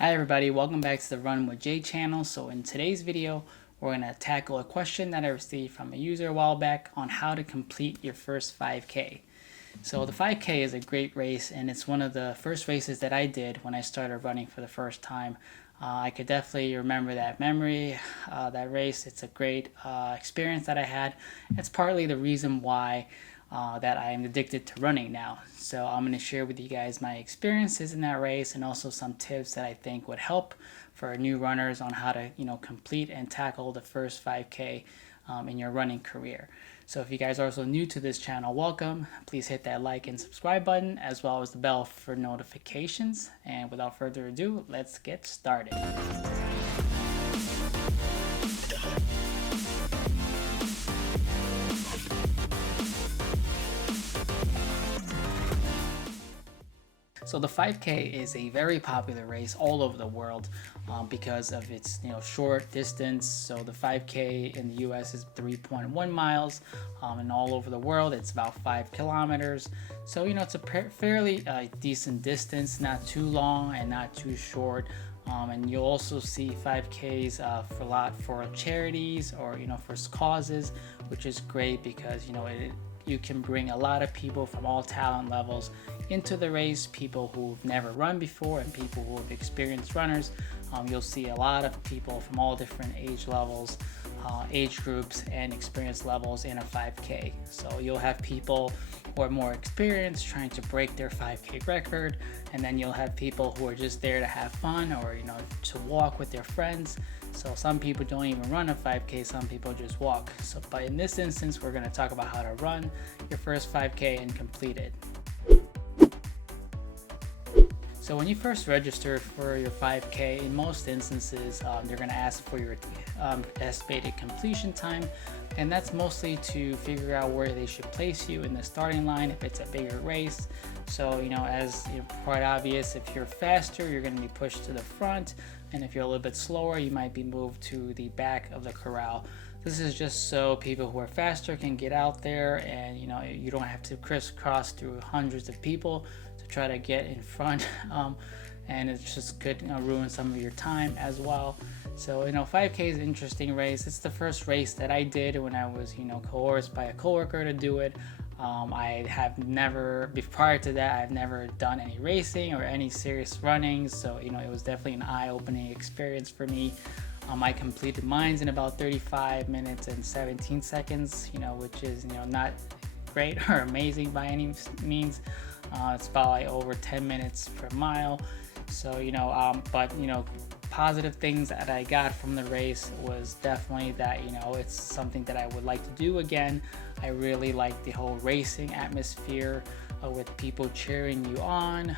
Hi everybody, welcome back to the Run with Jay channel. So in today's video, we're going to tackle a question that I received from a user a while back on how to complete your first 5K. So the 5K is a great race, and it's one of the first races that I did when I started running for the first time. I could definitely remember that memory, that race. It's a great experience that I had. It's partly the reason why that I am addicted to running now. So I'm going to share with you guys my experiences in that race and also some tips that I think would help for new runners on how to complete and tackle the first 5K in your running career. So if you guys are also new to this channel, welcome. Please hit that like and subscribe button as well as the bell for notifications. And without further ado, let's get started. So the 5K is a very popular race all over the world because of its short distance. So the 5K in the US is 3.1 miles, and all over the world it's about 5 kilometers. So it's a fairly decent distance, not too long and not too short. And you'll also see 5Ks for a lot for charities or for causes, which is great because you can bring a lot of people from all talent levels into the race, people who've never run before and people who have experienced runners. You'll see a lot of people from all different age levels, age groups, and experience levels in a 5K. So you'll have people who are more experienced trying to break their 5K record, and then you'll have people who are just there to have fun or to walk with their friends. So some people don't even run a 5K, some people just walk. So, but in this instance, we're going to talk about how to run your first 5K and complete it. So when you first register for your 5K, in most instances, they're going to ask for your estimated completion time, and that's mostly to figure out where they should place you in the starting line if it's a bigger race. So as quite obvious, if you're faster, you're going to be pushed to the front, and if you're a little bit slower, you might be moved to the back of the corral. This is just so people who are faster can get out there, and you don't have to crisscross through hundreds of people to try to get in front, and it's just could ruin some of your time as well. So 5K is an interesting race. It's the first race that I did when I was coerced by a coworker to do it. I have never, prior to that, I've never done any racing or any serious running, so it was definitely an eye-opening experience for me. I completed mine in about 35 minutes and 17 seconds, which is not great or amazing by any means. It's about like over 10 minutes per mile. So but positive things that I got from the race was definitely that it's something that I would like to do again. I really like the whole racing atmosphere with people cheering you on.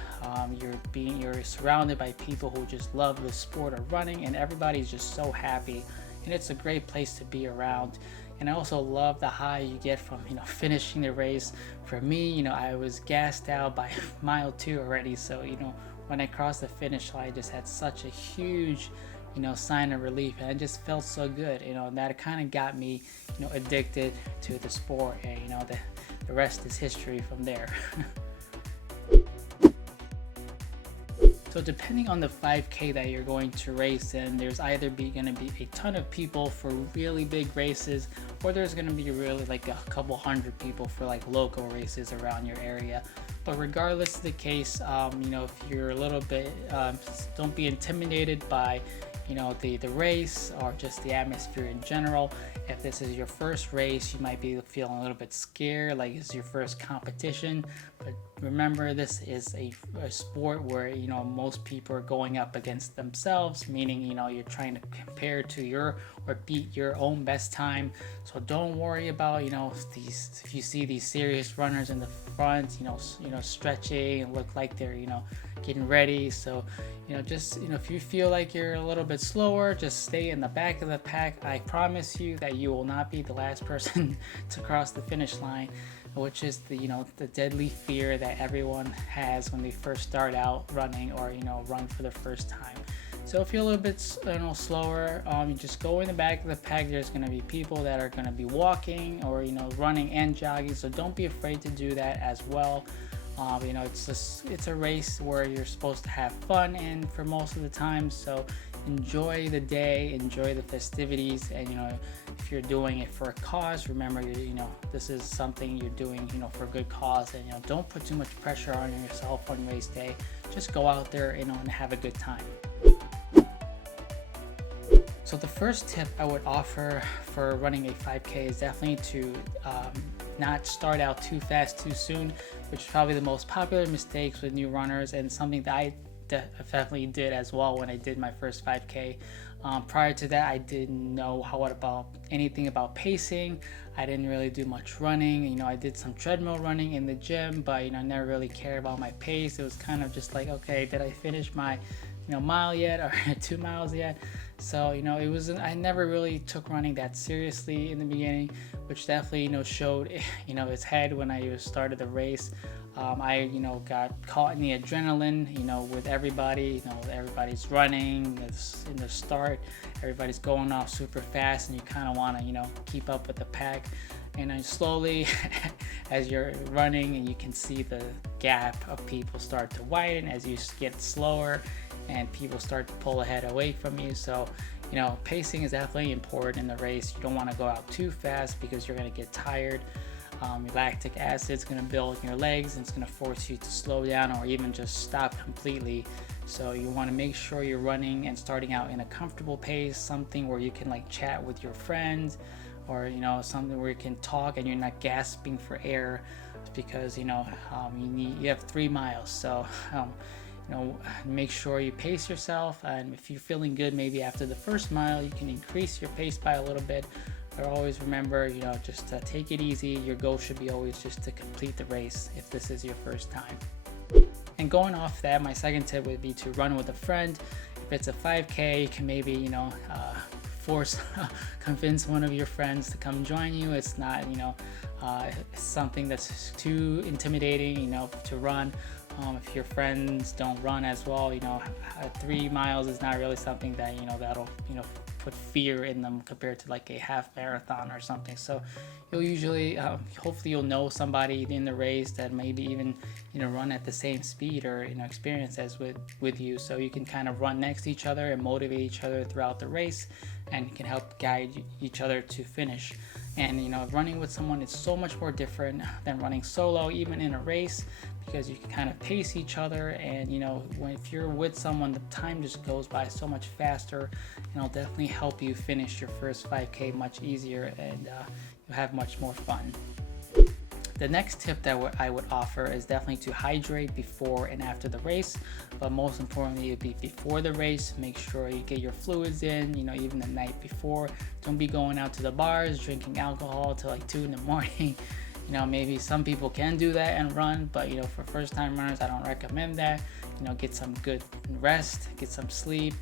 You're surrounded by people who just love the sport of running, and everybody's just so happy, and it's a great place to be around. And I also love the high you get from finishing the race. For me, I was gassed out by mile 2 already, so when I crossed the finish line, I just had such a huge sign of relief, and it just felt so good, and that kind of got me addicted to the sport, and the rest is history from there. So depending on the 5K that you're going to race in, there's either going to be a ton of people for really big races, or there's going to be really like a couple hundred people for like local races around your area. But regardless of the case, if you're a little bit, don't be intimidated by the race or just the atmosphere in general. If this is your first race, you might be feeling a little bit scared, like it's your first competition. But remember, this is a sport where most people are going up against themselves, meaning you're trying to compare to your or beat your own best time. So don't worry about these, if you see these serious runners in the front stretching and look like they're getting ready. So just if you feel like you're a little bit slower, just stay in the back of the pack. I promise you that you will not be the last person to cross the finish line, which is the deadly fear that everyone has when they first start out running or run for the first time. So if you're a little bit slower, you just go in the back of the pack. There's going to be people that are going to be walking or running and jogging, so don't be afraid to do that as well. You know, it's a race where you're supposed to have fun, and for most of the time, so enjoy the day, enjoy the festivities, and you know, if you're doing it for a cause, remember you know, this is something you're doing, you know, for a good cause, and you know, don't put too much pressure on yourself on race day. Just go out there, you know, and have a good time. So the first tip I would offer for running a 5K is definitely to not start out too fast too soon, which is probably the most popular mistakes with new runners, and something that I definitely did as well when I did my first 5K. Prior to that, I didn't know about anything about pacing. I didn't really do much running. You know, I did some treadmill running in the gym, but you know, I never really cared about my pace. It was kind of just like, okay, did I finish my, you know, mile yet, or 2 miles yet? So you know, I never really took running that seriously in the beginning, which definitely, you know, showed, you know, its head when I started the race. I, you know, got caught in the adrenaline, you know, with everybody. You know, everybody's running in the start, everybody's going off super fast, and you kind of want to, you know, keep up with the pack. And then slowly, as you're running, and you can see the gap of people start to widen as you get slower, and people start to pull ahead away from you. So you know, pacing is definitely important in the race. You don't want to go out too fast because you're going to get tired. Your lactic acid is going to build in your legs, and it's going to force you to slow down or even just stop completely. So you want to make sure you're running and starting out in a comfortable pace, something where you can like chat with your friends, or you know, something where you can talk and you're not gasping for air, because you know, you have 3 miles. So you know, make sure you pace yourself, and if you're feeling good, maybe after the first mile you can increase your pace by a little bit. But always remember, you know, just to take it easy. Your goal should be always just to complete the race if this is your first time. And going off that, my second tip would be to run with a friend. If it's a 5K, you can maybe, you know, convince one of your friends to come join you. It's not, you know, something that's too intimidating, you know, to run. If your friends don't run as well, you know, 3 miles is not really something that, you know, that'll, you know, put fear in them compared to like a half marathon or something. So you'll usually, hopefully you'll know somebody in the race that maybe even, you know, run at the same speed or, you know, experience as with you. So you can kind of run next to each other and motivate each other throughout the race, and you can help guide each other to finish. And you know, running with someone is so much more different than running solo, even in a race, because you can kind of pace each other. And you know, if you're with someone, the time just goes by so much faster, and it'll definitely help you finish your first 5K much easier, and you'll have much more fun. The next tip that I would offer is definitely to hydrate before and after the race, but most importantly, it'd be before the race. Make sure you get your fluids in, you know, even the night before. Don't be going out to the bars, drinking alcohol till like 2 in the morning. You know, maybe some people can do that and run, but you know, for first time runners, I don't recommend that. You know, get some good rest, get some sleep,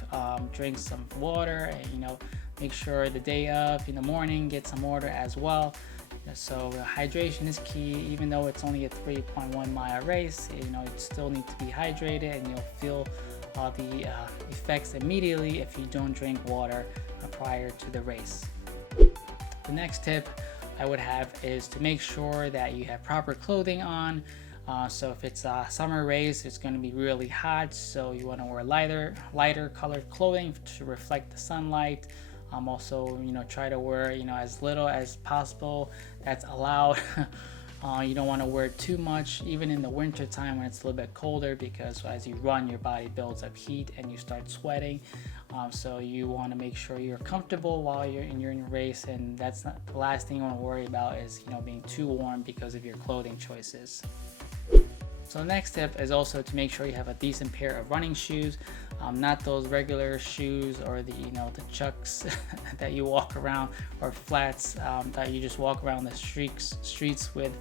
drink some water, and you know, make sure the day of, in the morning, get some water as well. So hydration is key. Even though it's only a 3.1 mile race, you know, you still need to be hydrated, and you'll feel the effects immediately if you don't drink water prior to the race. The next tip I would have is to make sure that you have proper clothing on. So if it's a summer race, it's going to be really hot, so you want to wear lighter colored clothing to reflect the sunlight. Also, you know, try to wear, you know, as little as possible that's allowed. You don't want to wear too much, even in the winter time when it's a little bit colder, because as you run, your body builds up heat and you start sweating. So you want to make sure you're comfortable while you're in your race, and that's not the last thing you want to worry about is, you know, being too warm because of your clothing choices. So the next tip is also to make sure you have a decent pair of running shoes, not those regular shoes or the, you know, the Chucks that you walk around, or flats that you just walk around the streets with.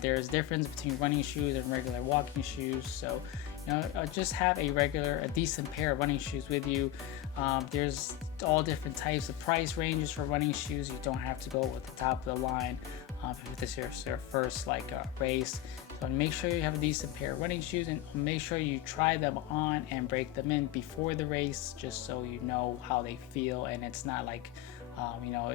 There's difference between running shoes and regular walking shoes. So you know, just have a decent pair of running shoes with you. There's all different types of price ranges for running shoes. You don't have to go with the top of the line if this is your first race. So make sure you have a decent pair of running shoes, and make sure you try them on and break them in before the race, just so you know how they feel, and it's not like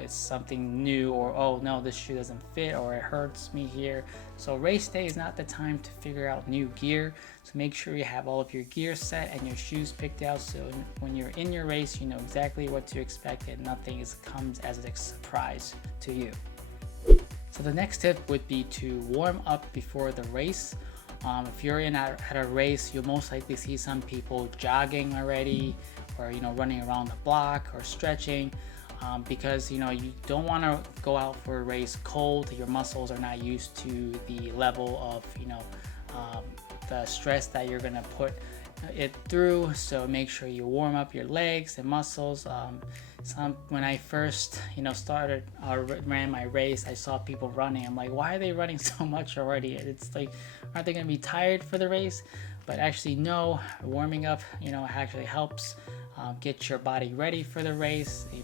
it's something new, or oh no, this shoe doesn't fit, or it hurts me here. So race day is not the time to figure out new gear. So make sure you have all of your gear set and your shoes picked out, so when you're in your race, you know exactly what to expect and nothing comes as a surprise to you. So the next tip would be to warm up before the race. If you're at a race, you'll most likely see some people jogging already, or running around the block or stretching, because you don't want to go out for a race cold. Your muscles are not used to the level of the stress that you're gonna put it through. So make sure you warm up your legs and muscles. When I first started ran my race, I saw people running. I'm like, why are they running so much already? It's like, aren't they gonna be tired for the race? But actually no, warming up actually helps get your body ready for the race. You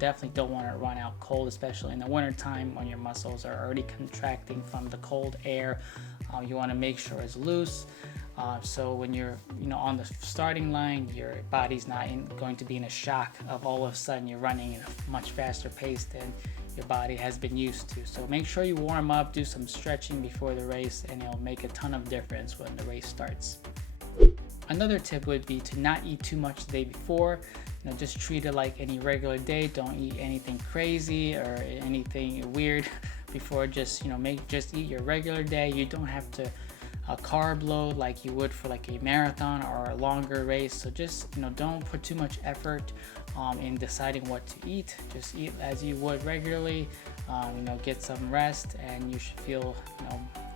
definitely don't want to run out cold, especially in the winter time when your muscles are already contracting from the cold air. You want to make sure it's loose, so when you're on the starting line, your body's not going to be in a shock of all of a sudden you're running at a much faster pace than your body has been used to. So make sure you warm up, do some stretching before the race, and it'll make a ton of difference when the race starts. Another tip would be to not eat too much the day before. Just treat it like any regular day. Don't eat anything crazy or anything weird before. Just eat your regular day. You don't have to carb load like you would for like a marathon or a longer race. So just don't put too much effort in deciding what to eat. Just eat as you would regularly. Get some rest, and you should feel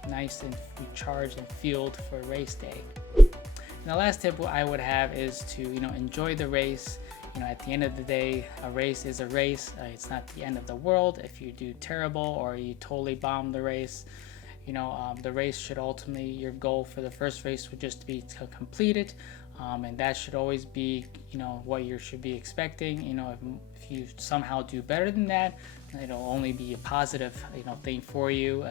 nice and recharged and fueled for race day. And the last tip I would have is to enjoy the race. At the end of the day, a race is a race. It's not the end of the world if you do terrible or you totally bomb the race. The race should ultimately, your goal for the first race would just be to complete it, and that should always be what you should be expecting. If you somehow do better than that, it'll only be a positive thing for you.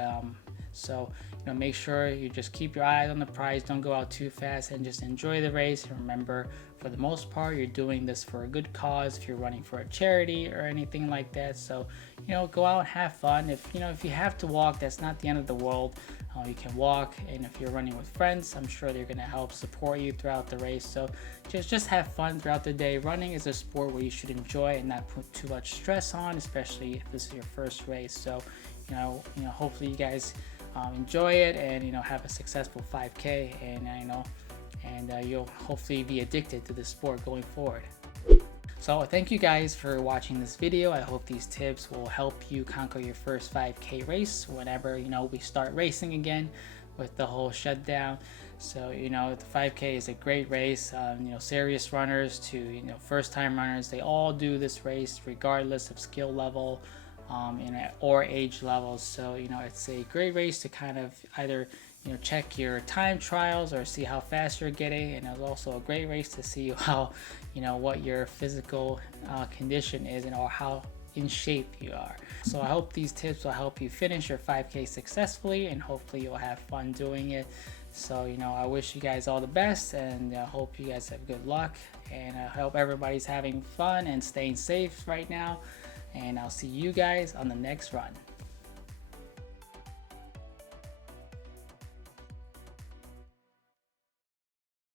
So make sure you just keep your eyes on the prize. Don't go out too fast, and just enjoy the race. And remember, for the most part, you're doing this for a good cause. If you're running for a charity or anything like that, so go out and have fun. If you have to walk, that's not the end of the world. You can walk, and if you're running with friends, I'm sure they're going to help support you throughout the race. So just have fun throughout the day. Running is a sport where you should enjoy and not put too much stress on, especially if this is your first race. So hopefully you guys enjoy it and have a successful 5K, and you'll hopefully be addicted to the sport going forward. So thank you guys for watching this video. I hope these tips will help you conquer your first 5K race whenever we start racing again with the whole shutdown. So the 5K is a great race. Serious runners to first time runners, they all do this race regardless of skill level or age levels. So it's a great race to kind of either check your time trials or see how fast you're getting, and it's also a great race to see how what your physical condition is and or how in shape you are. So I hope these tips will help you finish your 5K successfully, and hopefully you'll have fun doing it. So I wish you guys all the best, and I hope you guys have good luck, and I hope everybody's having fun and staying safe right now. And I'll see you guys on the next run.